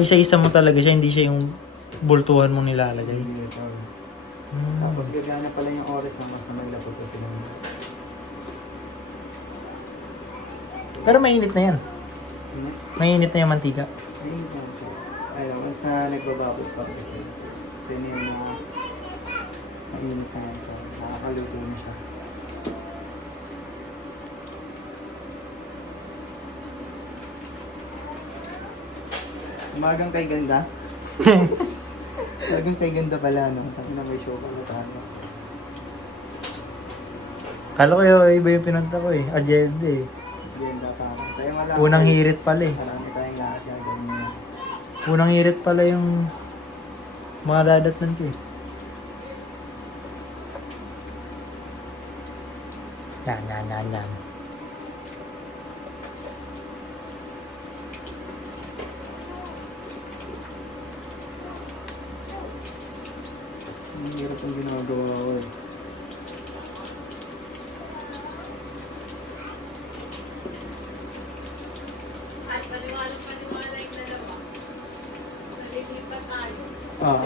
Isa-isa mo talaga siya, hindi siya yung bultuhan mo nilalagay. Hindi ito. Tapos gagana pala yung oras na mas na may lapot ko sila. Pero mainit na yan. Hmm? Mainit na yung mantika. Ayun lang siya. Ayun, once na nagbababos pa kasi. Kasi yun yung mainit na yan. Nakakaluto na siya. Umagang kay ganda. Umagang kay ganda pala, no? Tapos na may show pala tayo. Kala ko yung iba yung pinunta ko eh. Agenda eh. Ganda pa ako. Tayo malaki. Unang hirit pala eh. Marami tayong lahat gagawin niya. Unang hirit pala yung mga dadatnan ko eh. Yan. Ang hirap ang ginagawa ko eh. Ay, paniwalang paniwala yung dalawa. Nalilipat tayo. Oh,